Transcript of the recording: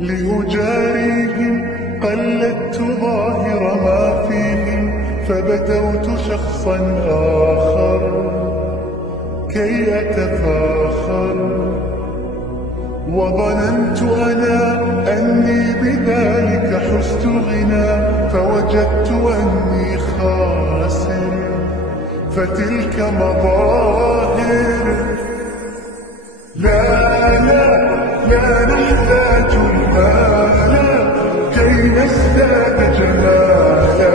لأجاريهم قلدت ظاهر ما فيهم، فبدوت شخصا آخر كي أتفاخر، وظننت أنا أني بذلك حزت غنى، فوجدت أني خاسر. فتلك مظاهر. لا نحتاج المال كي نزداد جمالا،